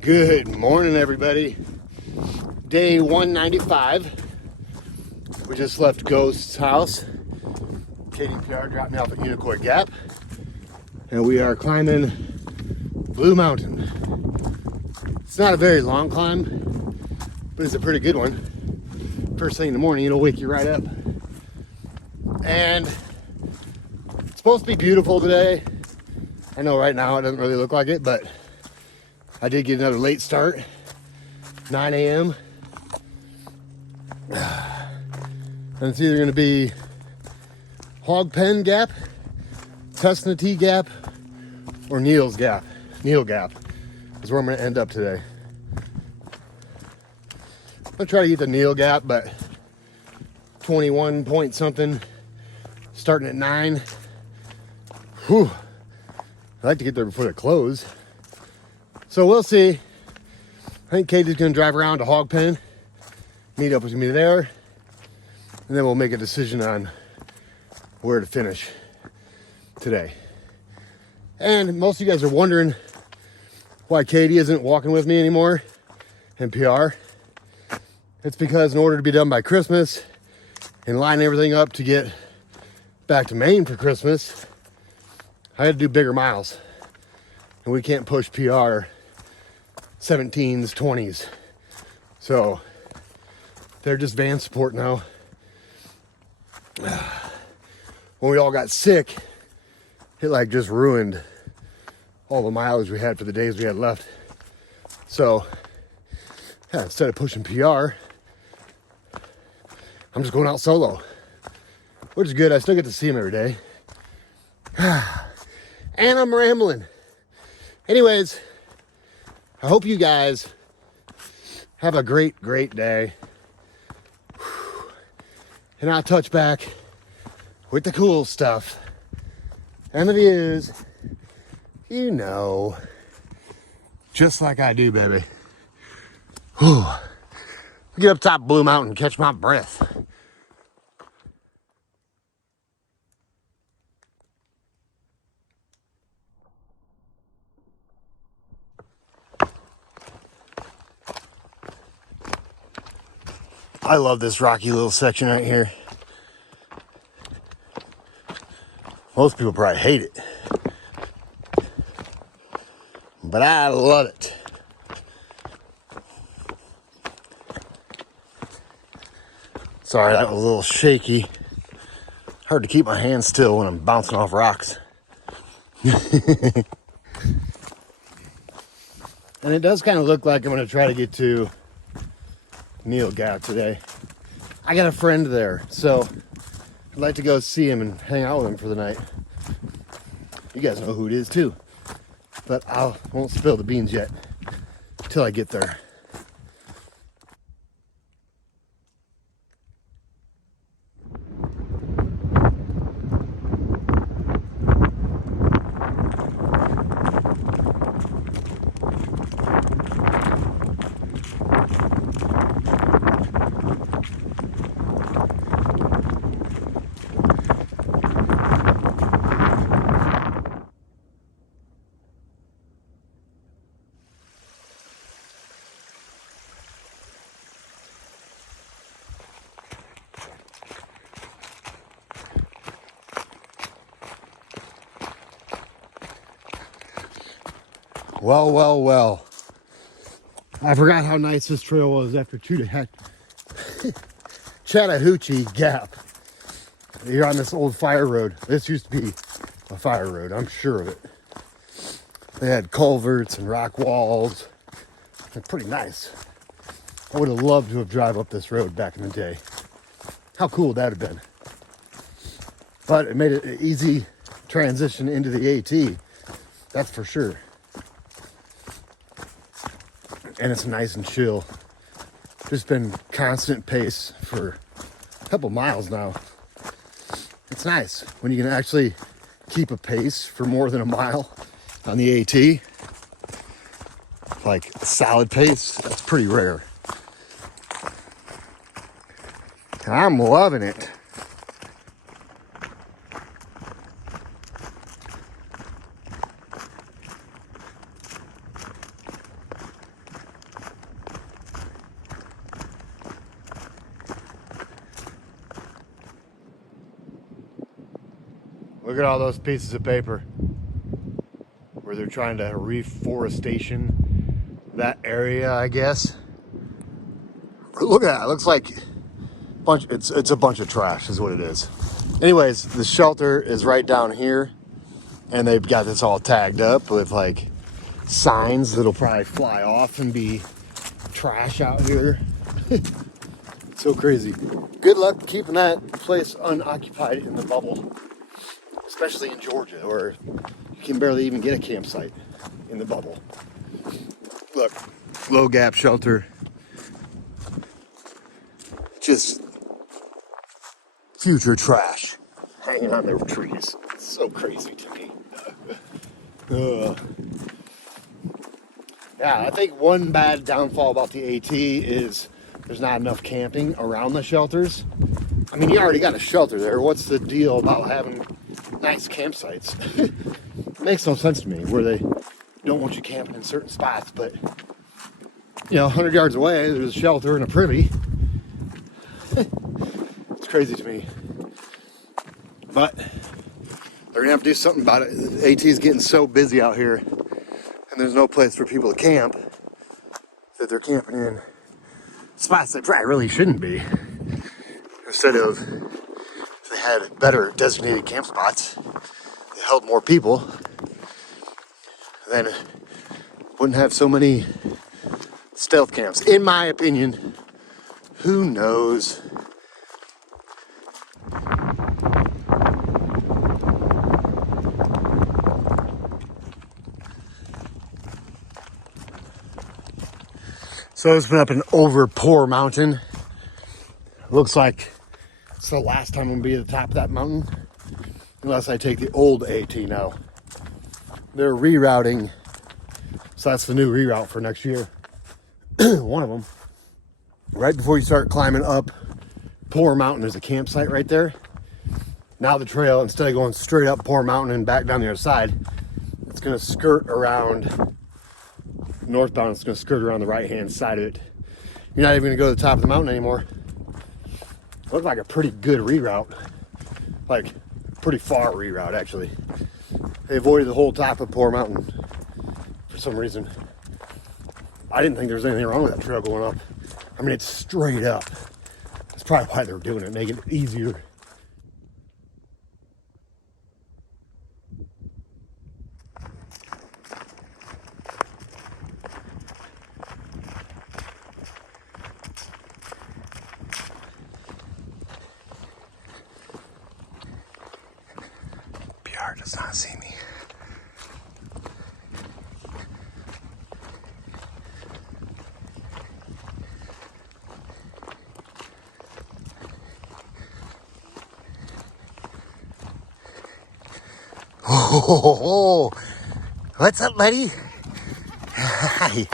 Good morning, everybody. Day 195. We just left Ghost's house. Katie and PR dropped me off at Hog Pen Gap. And we are climbing Blue Mountain. It's not a very long climb, but it's a pretty good one. First thing in the morning, it'll wake you right up. And it's supposed to be beautiful today. I know right now it doesn't really look like it, but I did get another late start, 9 a.m. And it's either going to be Hog Pen Gap, Tusnatee Gap, or Neil Gap is where I'm going to end up today. I'm going to try to get the Neil Gap, but 21 point something, starting at 9. Whew. I'd like to get there before they close. So we'll see. I think Katie's going to drive around to Hog Pen, meet up with me there, and then we'll make a decision on where to finish today. And most of you guys are wondering why Katie isn't walking with me anymore and PR. It's because in order to be done by Christmas and line everything up to get back to Maine for Christmas, I had to do bigger miles. And we can't push PR 17s, 20s. So they're just van support now. When we all got sick, it like just ruined all the mileage we had for the days we had left. So yeah, instead of pushing PR, I'm just going out solo, which is good. I still get to see him every day. And I'm rambling. Anyways, I hope you guys have a great day. And I'll touch back with the cool stuff and the views, you know, just like I do, baby. Whew. Get up top of Blue Mountain, catch my breath. I love this rocky little section right here. Most people probably hate it, but I love it. Sorry, that was a little shaky. Hard to keep my hands still when I'm bouncing off rocks. And it does kind of look like I'm going to try to get to Neil Gap today. I got a friend there, so I'd like to go see him and hang out with him for the night. You guys know who it is too, but I won't spill the beans yet until I get there. Well. I forgot how nice this trail was after Chattahoochee Gap. You're on this old fire road. This used to be a fire road, I'm sure of it. They had culverts and rock walls. They're pretty nice. I would have loved to have driven up this road back in the day. How cool would that have been? But it made it an easy transition into the AT. That's for sure. And it's nice and chill. Just been constant pace for a couple miles now. It's nice when you can actually keep a pace for more than a mile on the AT. Like a solid pace, that's pretty rare. I'm loving it. Look at all those pieces of paper where they're trying to reforestation that area, I guess. Look at that. It looks like it's a bunch of trash is what it is. Anyways, the shelter is right down here, and they've got this all tagged up with like signs that'll probably fly off and be trash out here. So crazy. Good luck keeping that place unoccupied in the bubble, especially in Georgia, where you can barely even get a campsite in the bubble. Look, low gap shelter. Just future trash hanging on their trees. It's so crazy to me. Yeah, I think one bad downfall about the AT is there's not enough camping around the shelters. I mean, you already got a shelter there. What's the deal about having nice campsites? It makes no sense to me where they don't want you camping in certain spots, but 100 yards away, there's a shelter and a privy. It's crazy to me. But they're gonna have to do something about it. The AT is getting so busy out here, and there's no place for people to camp, that they're camping in spots that probably really shouldn't be. Instead of, if they had better designated camp spots that held more people, then wouldn't have so many stealth camps, in my opinion. Who knows? So it's been up and over Poor Mountain. Looks like it's the last time I'm gonna be at the top of that mountain, unless I take the old AT now. They're rerouting, so that's the new reroute for next year. One of them. Right before you start climbing up Poor Mountain, there's a campsite right there. Now the trail, instead of going straight up Poor Mountain and back down the other side, it's gonna skirt around northbound. It's gonna skirt around the right-hand side of it. You're not even gonna go to the top of the mountain anymore. Looked like a pretty good reroute, like pretty far reroute actually. They avoided the whole top of Poor Mountain for some reason. I didn't think there was anything wrong with that trail going up. I mean, it's straight up. That's probably why they were doing it, making it easier. PR does not see me. Oh, what's up, buddy? Hi,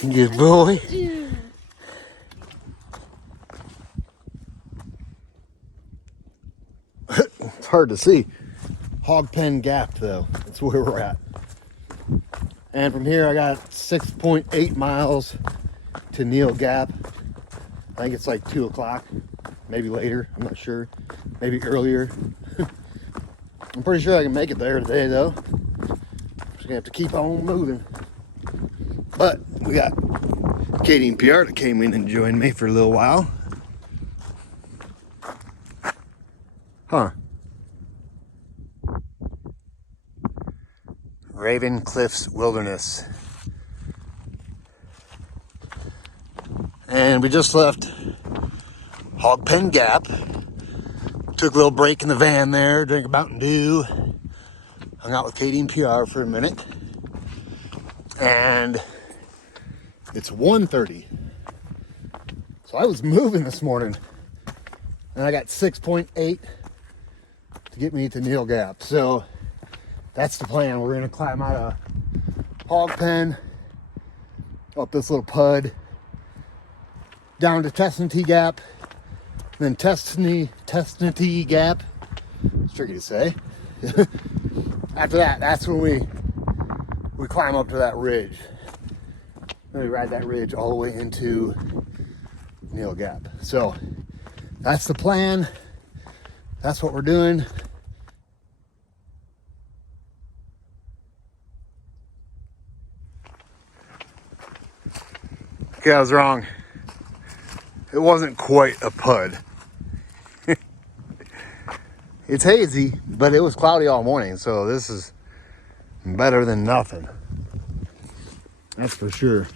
good boy. It's hard to see. Hog Pen Gap, though. That's where we're at. And from here, I got 6.8 miles to Neal Gap. I think it's like 2 o'clock, maybe later. I'm not sure. Maybe earlier. I'm pretty sure I can make it there today, though. Just gonna have to keep on moving. But we got Katie and PR that came in and joined me for a little while. Huh. Raven Cliffs Wilderness. And we just left Hog Pen Gap. Took a little break in the van there, drank a Mountain Dew, hung out with Katie and PR for a minute. And it's 1:30. So I was moving this morning, and I got 6.8 to get me to Neal Gap. So that's the plan. We're gonna climb out of Hog Pen, up this little pud, down to Testnity Gap, then Testnity Gap. It's tricky to say. After that, that's when we climb up to that ridge. Then we ride that ridge all the way into Neal Gap. So that's the plan. That's what we're doing. Okay, I was wrong. It wasn't quite a pud. It's hazy, but it was cloudy all morning, so this is better than nothing. That's for sure.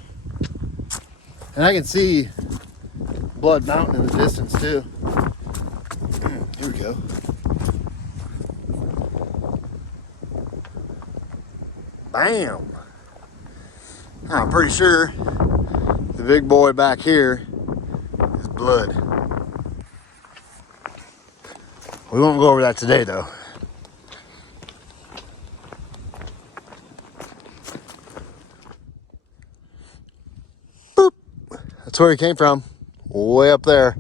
And I can see Blood Mountain in the distance too. Here we go. Bam! I'm pretty sure the big boy back here is Blood. We won't go over that today though. Boop! That's where he came from. Way up there.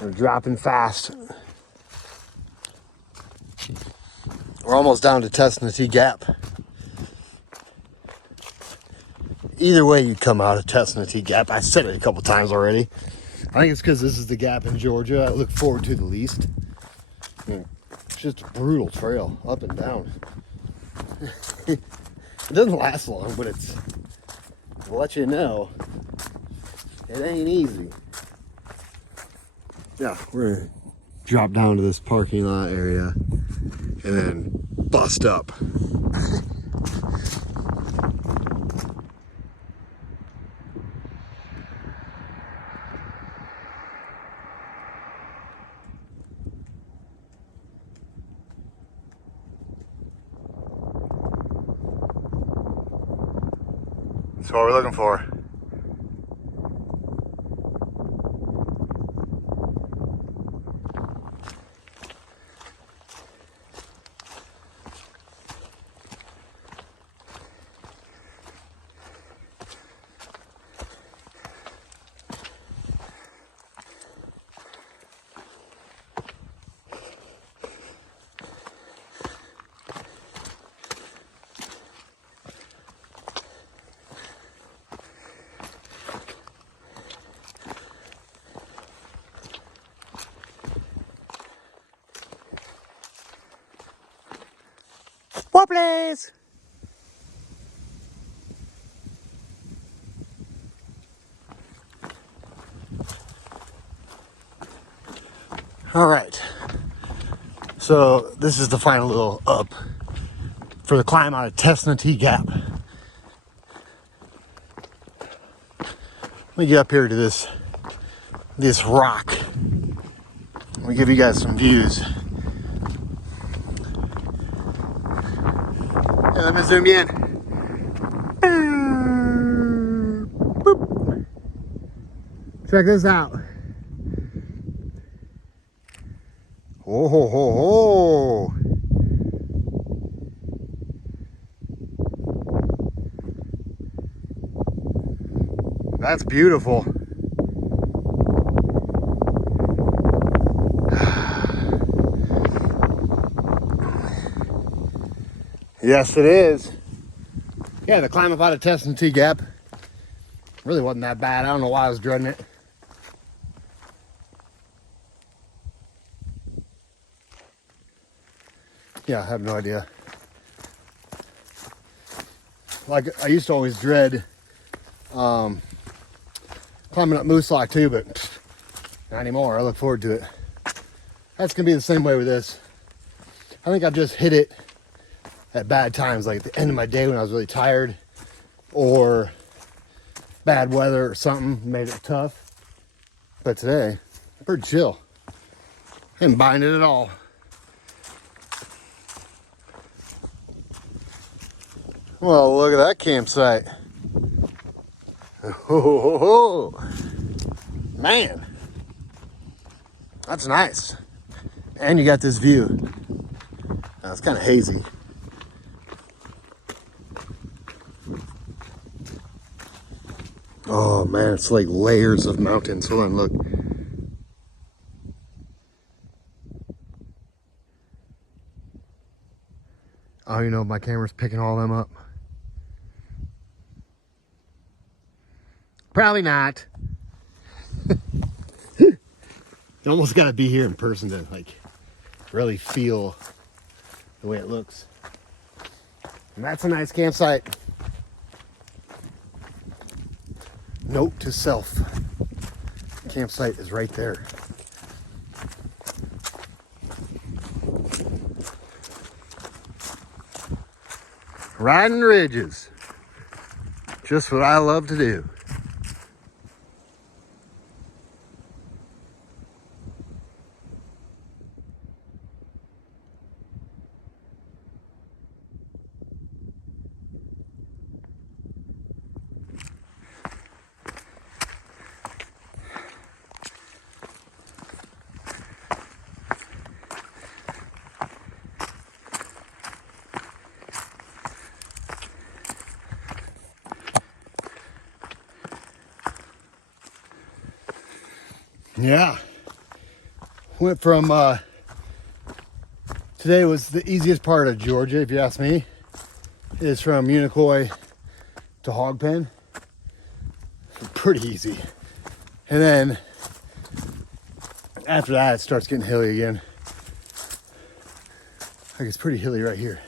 They're dropping fast. We're almost down to Tea Gap. Either way you come out of Tea Gap, I said it a couple times already. I think it's because this is the gap in Georgia I look forward to the least. I mean, it's just a brutal trail, up and down. It doesn't last long, but it'll let you know it ain't easy. Yeah, we're gonna drop down to this parking lot area and then bust up. That's what we're looking for. What place? All right. So this is the final little up for the climb out of Tea Gap. Let me get up here to this rock. Let me give you guys some views. And let me zoom in. Boop. Check this out. Oh ho ho ho! That's beautiful. Yes, it is. Yeah, the climb up out of Tea Gap really wasn't that bad. I don't know why I was dreading it. Yeah, I have no idea. Like, I used to always dread climbing up Moose Lock too, but not anymore. I look forward to it. That's gonna be the same way with this. I think I've just hit it at bad times, like at the end of my day when I was really tired, or bad weather or something made it tough. But today, pretty chill. I ain't buying it at all. Well, look at that campsite. Oh, man, that's nice. And you got this view. Now, it's kind of hazy. Oh man, it's like layers of mountains. Hold on, look. Oh, you know, my camera's picking all them up. Probably not. You almost got to be here in person to like really feel the way it looks. And that's a nice campsite. Note to self. Campsite is right there. Riding ridges. Just what I love to do. Yeah, went from, today was the easiest part of Georgia, if you ask me, is from Unicoi to Hog Pen. Pretty easy. And then after that, it starts getting hilly again. Like it's pretty hilly right here.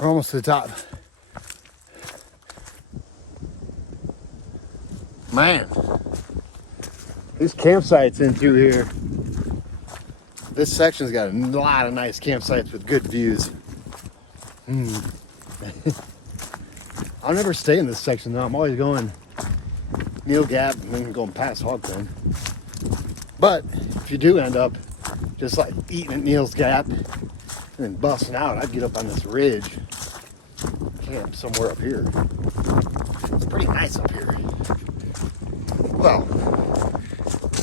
We're almost to the top. Man. These campsites in through here. This section's got a lot of nice campsites with good views. I'll never stay in this section though. I'm always going Neil Gap and then going past Hog Pen. But if you do end up just like eating at Neil's Gap and then busting out, I'd get up on this ridge, camp somewhere up here. It's pretty nice up here. Well,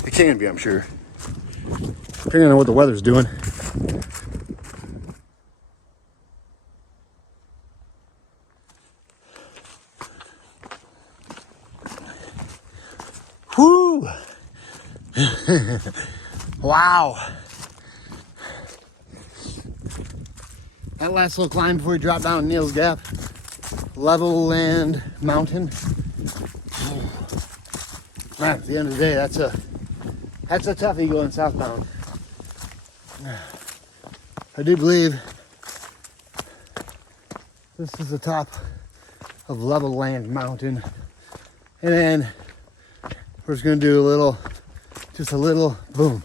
it can be, I'm sure. Depending on what the weather's doing. Whoo! Wow. That last little climb before we drop down Neil's Gap. Level land mountain. Man, at the end of the day, that's a toughie going southbound. I do believe this is the top of Level Land Mountain. And then we're just gonna do just a little boom.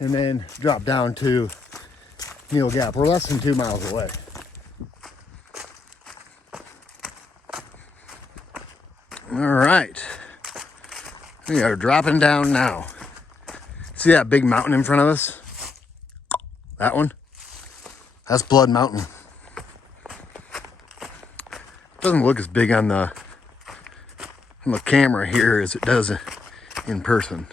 And then drop down to Neil Gap. We're less than 2 miles away. All right. We are dropping down now. See that big mountain in front of us? That one? That's Blood Mountain. Doesn't look as big on the camera here as it does in person.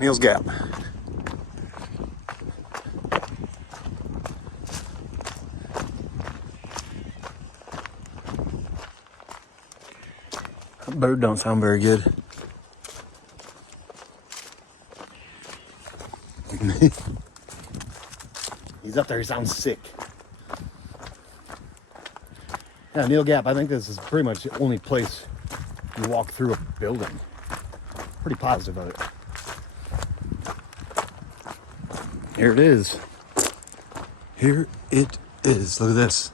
Neil's Gap. That bird don't sound very good. He's up there, he sounds sick. Yeah, Neil Gap, I think this is pretty much the only place you walk through a building. Pretty positive of it. Here it is. Here it is. Look at this.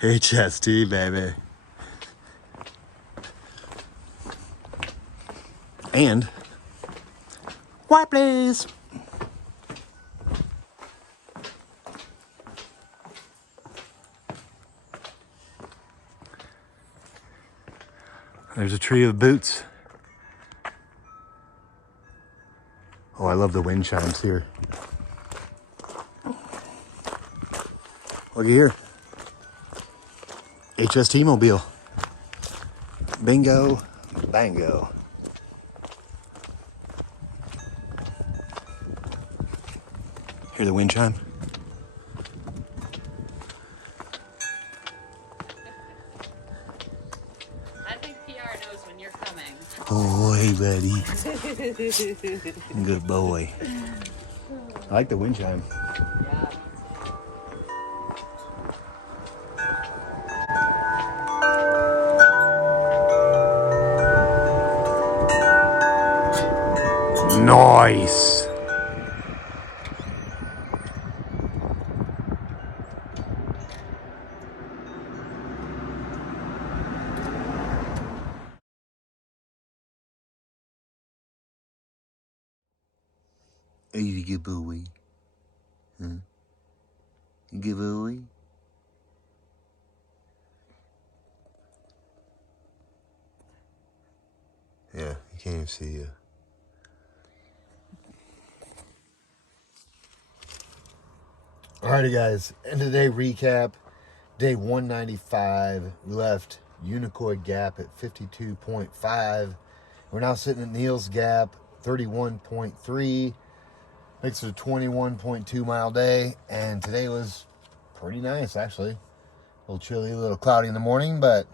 HST, baby. And white please. There's a tree of boots. Oh, I love the wind chimes here. Looky here. HST mobile. Bingo, bango. Hear the wind chime? I think PR knows when you're coming. Oh, Hey, buddy. Good boy. I like the wind chime. Nice. Are you a good boy? Huh? You good boy? Yeah, you can't even see you. Alrighty, guys. End of the day recap. Day 195. We left Unicoi Gap at 52.5. We're now sitting at Neal's Gap, 31.3. Makes it a 21.2 mile day. And today was pretty nice, actually. A little chilly, a little cloudy in the morning, but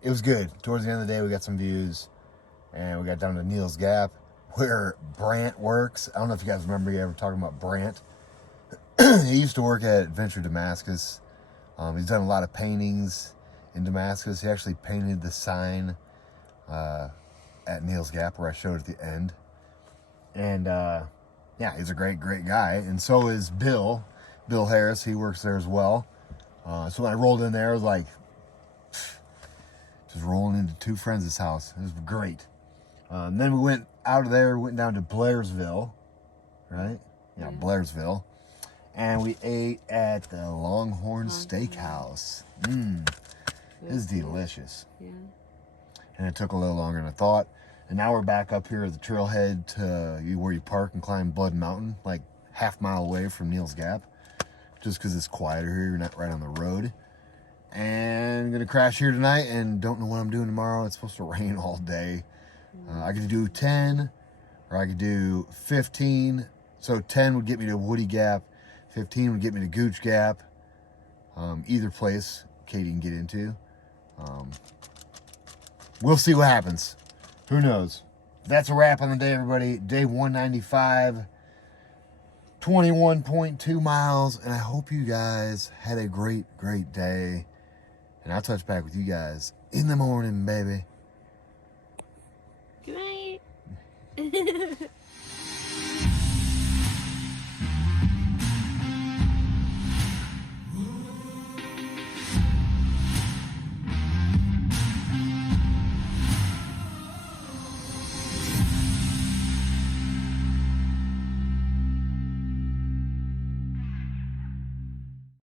it was good. Towards the end of the day, we got some views. And we got down to Neal's Gap, where Brant works. I don't know if you guys remember you ever talking about Brant. He used to work at Adventure Damascus. He's done a lot of paintings in Damascus. He actually painted the sign at Neal's Gap where I showed at the end. And yeah, he's a great guy. And so is Bill Harris. He works there as well. So when I rolled in there, I was like, just rolling into two friends' house. It was great. Then we went out of there, went down to Blairsville, right? Yeah, Blairsville. And we ate at the Longhorn Steakhouse. It was delicious. Yeah. And it took a little longer than I thought. And now we're back up here at the trailhead to where you park and climb Blood Mountain, like half mile away from Neal's Gap. Just because it's quieter here, you're not right on the road. And I'm going to crash here tonight and don't know what I'm doing tomorrow. It's supposed to rain all day. I could do 10 or I could do 15. So 10 would get me to Woody Gap. 15 would get me to Gooch Gap. Either place Katie can get into. We'll see what happens. Who knows? That's a wrap on the day, everybody. Day 195. 21.2 miles. And I hope you guys had a great day. And I'll touch back with you guys in the morning, baby. Good night.